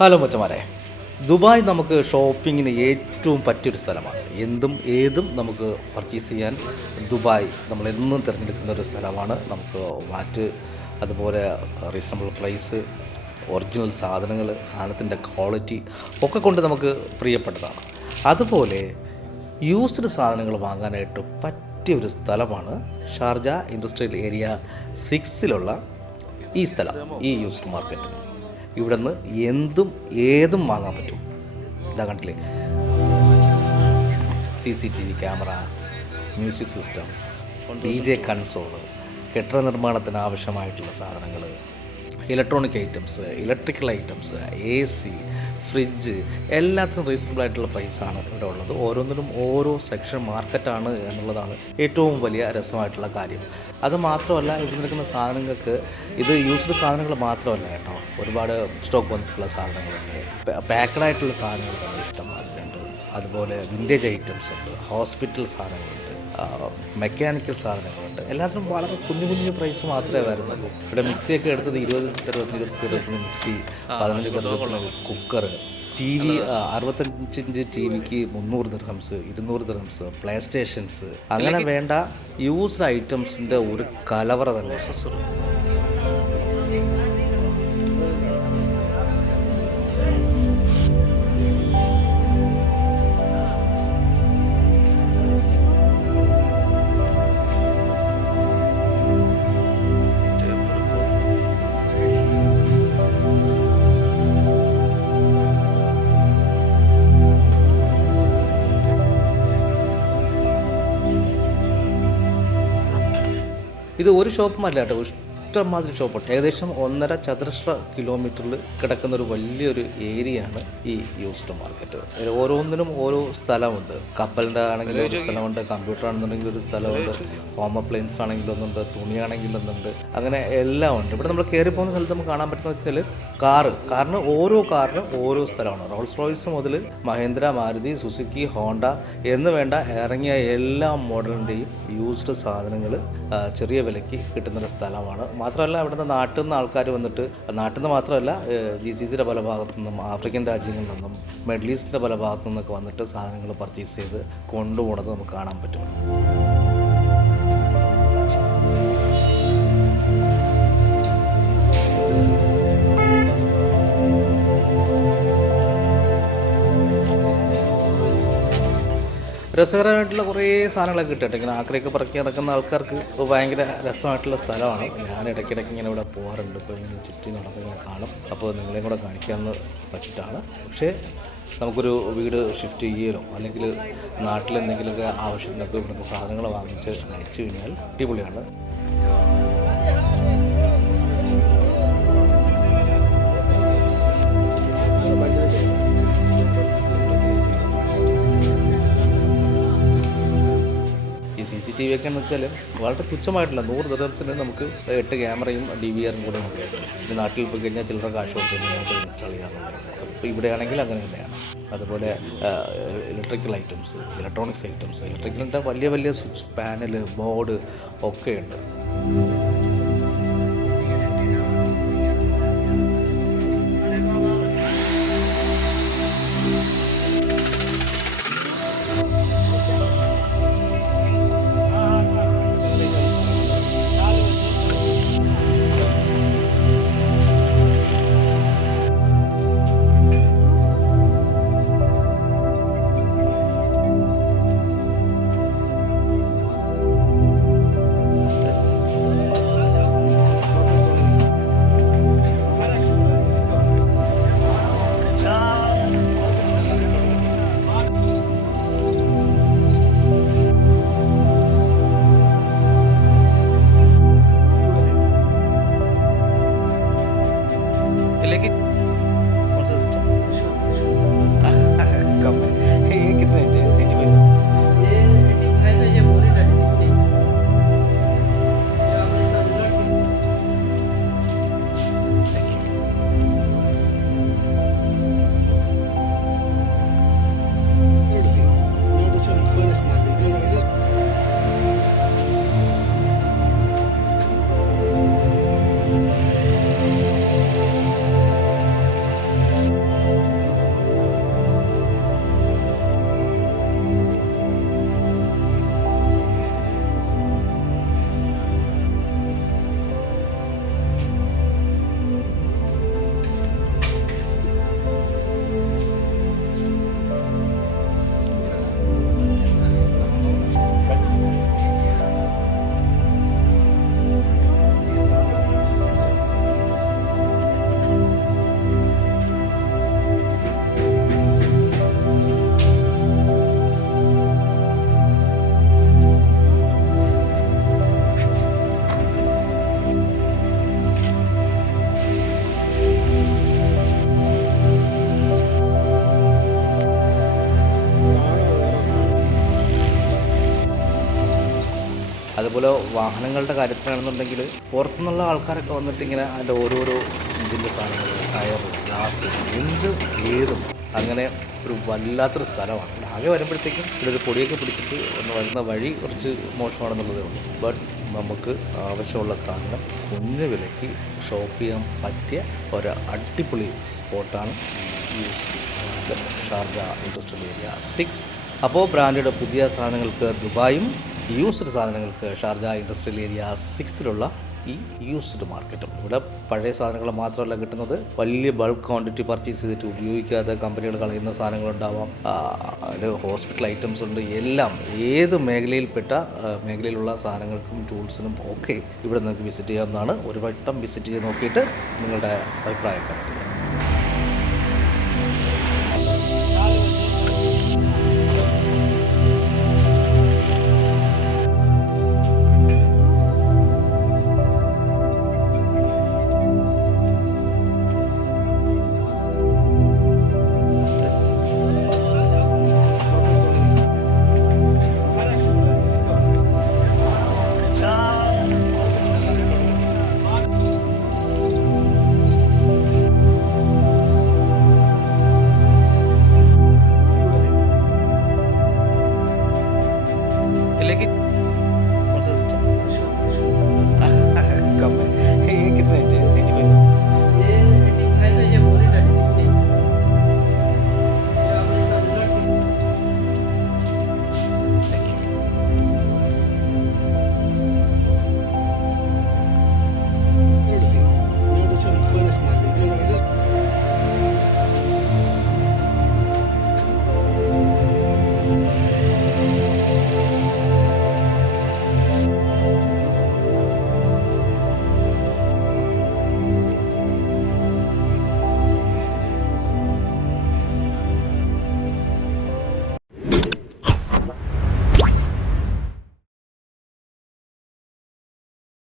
Hello മച്ചമാരെ, Dubai നമുക്ക് ഷോപ്പിങ്ങിന് ഏറ്റവും പറ്റിയൊരു സ്ഥലമാണ്. എന്തും ഏതും നമുക്ക് പർച്ചേസ് ചെയ്യാൻ ദുബായ് നമ്മളെന്നും തിരഞ്ഞെടുക്കുന്ന ഒരു സ്ഥലമാണ്. നമുക്ക് വാറ്റ്, അതുപോലെ റീസണബിൾ പ്രൈസ്, ഒറിജിനൽ സാധനങ്ങൾ, സാധനത്തിൻ്റെ ക്വാളിറ്റി ഒക്കെ കൊണ്ട് നമുക്ക് പ്രിയപ്പെട്ടതാണ്. അതുപോലെ യൂസ്ഡ് സാധനങ്ങൾ വാങ്ങാനായിട്ട് പറ്റിയൊരു സ്ഥലമാണ് ഷാർജ ഇൻഡസ്ട്രിയൽ ഏരിയ 6 ഈ സ്ഥലം, ഈ യൂസ്ഡ് മാർക്കറ്റ്. ഇവിടെ നിന്ന് എന്തും ഏതും വാങ്ങാൻ പറ്റും. ഇതാ കണ്ടില്ലേ, CCTV camera, music system, DJ console, കെട്ടിട നിർമ്മാണത്തിന് ആവശ്യമായിട്ടുള്ള സാധനങ്ങൾ, electronic items, electrical items, AC, fridge, എല്ലാത്തിനും റീസണബിൾ ആയിട്ടുള്ള പ്രൈസാണ് ഇവിടെ ഉള്ളത്. ഓരോന്നിനും ഓരോ സെക്ഷൻ മാർക്കറ്റാണ് എന്നുള്ളതാണ് ഏറ്റവും വലിയ രസമായിട്ടുള്ള കാര്യം. അത് മാത്രമല്ല, ഇവിടെ നിൽക്കുന്ന സാധനങ്ങൾക്ക് ഇത് യൂസ്ഡ് സാധനങ്ങൾ മാത്രമല്ല കേട്ടോ, ഒരുപാട് സ്റ്റോക്ക് വന്നിട്ടുള്ള സാധനങ്ങളുണ്ട്, പാക്കഡായിട്ടുള്ള സാധനങ്ങൾ തന്നെ ഇഷ്ടംമാതിരിയുണ്ട്. അതുപോലെ വിൻറ്റേജ് ഐറ്റംസ് ഉണ്ട്, ഹോസ്പിറ്റൽ സാധനങ്ങളുണ്ട്, മെക്കാനിക്കൽ സാധനങ്ങളുണ്ട്. എല്ലാത്തിനും വളരെ കുഞ്ഞു കുഞ്ഞു പ്രൈസ് മാത്രമേ വരുന്നുള്ളൂ. ഇവിടെ മിക്സിയൊക്കെ എടുത്തത് 20-30 മിക്സി, 15 കുക്കർ, TV 65 ഇഞ്ച് TVക്ക് 300 ദിർഹംസ്, 200 ദിർഹംസ്, പ്ലേ സ്റ്റേഷൻസ്, അങ്ങനെ വേണ്ട യൂസ്ഡ് ഐറ്റംസിൻ്റെ ഒരു കലവറ തന്നെ. ഇത് ഒരു ഷോപ്പുമല്ല കേട്ടോ, ഇഷ്ടംമാതിരി ഷോപ്പുണ്ട്. ഏകദേശം 1.5 ചതുരശ്ര കിലോമീറ്ററിൽ കിടക്കുന്ന ഒരു വലിയൊരു ഏരിയയാണ് ഈ യൂസ്ഡ് മാർക്കറ്റ്. ഓരോന്നിനും ഓരോ സ്ഥലമുണ്ട്. കപ്പലിൻ്റെ ആണെങ്കിലും ഒരു സ്ഥലമുണ്ട്, കമ്പ്യൂട്ടർ ആണെന്നുണ്ടെങ്കിൽ ഒരു സ്ഥലമുണ്ട്, ഹോം അപ്ലയൻസ് ആണെങ്കിലും ഒന്നുണ്ട്, തുണിയാണെങ്കിലും ഒന്നുണ്ട്, അങ്ങനെ എല്ലാം ഉണ്ട്. ഇവിടെ നമ്മൾ കയറി പോകുന്ന സ്ഥലത്ത് നമുക്ക് കാണാൻ പറ്റുന്ന വെച്ചാൽ കാറിന് ഓരോ സ്ഥലമാണ്. റോൾസ് റോയ്സ് മുതൽ മഹേന്ദ്ര, മാരുതി, സുസുക്കി, ഹോണ്ട എന്ന് വേണ്ട ഇറങ്ങിയ എല്ലാ മോഡലിൻ്റെയും യൂസ്ഡ് സാധനങ്ങൾ ചെറിയ വിലയ്ക്ക് കിട്ടുന്നൊരു സ്ഥലമാണ്. മാത്രമല്ല, ഇവിടുന്ന് നാട്ടിൽ നിന്ന് ആൾക്കാർ വന്നിട്ട്, നാട്ടിൽ നിന്ന് മാത്രമല്ല, GCCയുടെ പല ഭാഗത്തു നിന്നും, ആഫ്രിക്കൻ രാജ്യങ്ങളിൽ നിന്നും, മിഡിൽ ഈസ്റ്റിൻ്റെ പല ഭാഗത്തു നിന്നൊക്കെ വന്നിട്ട് സാധനങ്ങൾ പർച്ചേസ് ചെയ്ത് കൊണ്ടുപോകുന്നത് നമുക്ക് കാണാൻ പറ്റും. രസകരമായിട്ടുള്ള കുറേ സാധനങ്ങളൊക്കെ കിട്ടട്ടെ. ഇങ്ങനെ ആക്രയൊക്കെ പറക്കി നടക്കുന്ന ആൾക്കാർക്ക് ഭയങ്കര രസമായിട്ടുള്ള സ്ഥലമാണ്. ഞാൻ ഇടയ്ക്കിടയ്ക്ക് ഇങ്ങനെ ഇവിടെ പോകാറുണ്ട്. ഇപ്പോൾ ഇങ്ങനെ ചുറ്റി നടന്നിങ്ങനെ കാണും. അപ്പോൾ നിങ്ങളെയും കൂടെ കാണിക്കാമെന്ന് വെച്ചിട്ടാണ്. പക്ഷേ നമുക്കൊരു വീട് ഷിഫ്റ്റ് ചെയ്യുകയോ അല്ലെങ്കിൽ നാട്ടിലെന്തെങ്കിലുമൊക്കെ ആവശ്യത്തിനൊക്കെ ഇവിടുത്തെ സാധനങ്ങൾ വാങ്ങിച്ച് അയച്ചു കഴിഞ്ഞാൽ അടിപൊളിയാണ്. CCTV ഒക്കെ എന്ന് വെച്ചാൽ വളരെ തുച്ഛമായിട്ടുള്ള 100 ദിർഹംസിന് നമുക്ക് 8 ക്യാമറയും DVR-ഉം കൂടെ നമുക്ക് കിട്ടും. ഇത് നാട്ടിൽ പോയി കഴിഞ്ഞാൽ ചില്ലറ കാശ് കൊടുത്ത് നമുക്ക് ഇൻസ്റ്റാൾ ചെയ്യാറുള്ളത്. അതിപ്പോൾ ഇവിടെയാണെങ്കിൽ അങ്ങനെ തന്നെയാണ്. അതുപോലെ ഇലക്ട്രിക്കൽ ഐറ്റംസ്, ഇലക്ട്രോണിക്സ് ഐറ്റംസ്, ഇലക്ട്രിക്കലിൻ്റെ വലിയ വലിയ സ്വിച്ച്, പാനൽ, ബോർഡ് ഒക്കെ ഉണ്ട്. അതുപോലെ വാഹനങ്ങളുടെ കാര്യത്തിലാണെന്നുണ്ടെങ്കിൽ പുറത്തുനിന്നുള്ള ആൾക്കാരൊക്കെ വന്നിട്ട് ഇങ്ങനെ അതിൻ്റെ ഓരോരോ ഇഞ്ചിൻ്റെ സാധനങ്ങൾ, ടയർ, ഗ്ലാസ്, ഏതും അങ്ങനെ ഒരു വല്ലാത്തൊരു സ്ഥലമാണ്. ആകെ വരുമ്പോഴത്തേക്കും ഇതിലൊരു പൊടിയൊക്കെ പിടിച്ചിട്ട് ഒന്ന് വരുന്ന വഴി കുറച്ച് മോശമാണെന്നുള്ളതേ ഉള്ളൂ. ബട്ട് നമുക്ക് ആവശ്യമുള്ള സാധനം കുഞ്ഞു വിലയ്ക്ക് ഷോപ്പ് ചെയ്യാൻ പറ്റിയ ഒരു അടിപൊളി സ്പോട്ടാണ് ഈ ഷാർജ ഇൻഡസ്ട്രിയൽ ഏരിയ 6. അപ്പോൾ ബ്രാൻഡഡ് പുതിയ സാധനങ്ങൾക്ക് ദുബായും, യൂസ്ഡ് സാധനങ്ങൾക്ക് ഷാർജ ഇൻഡസ്ട്രിയൽ ഏരിയ 6ലുള്ള ഈ യൂസ്ഡ് മാർക്കറ്റും. ഇവിടെ പഴയ സാധനങ്ങൾ മാത്രമല്ല കിട്ടുന്നത്, വലിയ ബൾക്ക് ക്വാണ്ടിറ്റി പർച്ചേസ് ചെയ്തിട്ട് ഉപയോഗിക്കാതെ കമ്പനികൾ കളയുന്ന സാധനങ്ങളുണ്ടാവാം, അതിൽ ഹോസ്പിറ്റൽ ഐറ്റംസ് ഉണ്ട്, എല്ലാം ഏത് മേഖലയിലുള്ള സാധനങ്ങൾക്കും ടൂൾസിനും ഒക്കെ ഇവിടെ നിങ്ങൾക്ക് വിസിറ്റ് ചെയ്യാവുന്നതാണ്. ഒരു വട്ടം വിസിറ്റ് ചെയ്ത് നോക്കിയിട്ട് നിങ്ങളുടെ അഭിപ്രായം കമൻറ്റ് ചെയ്യുക.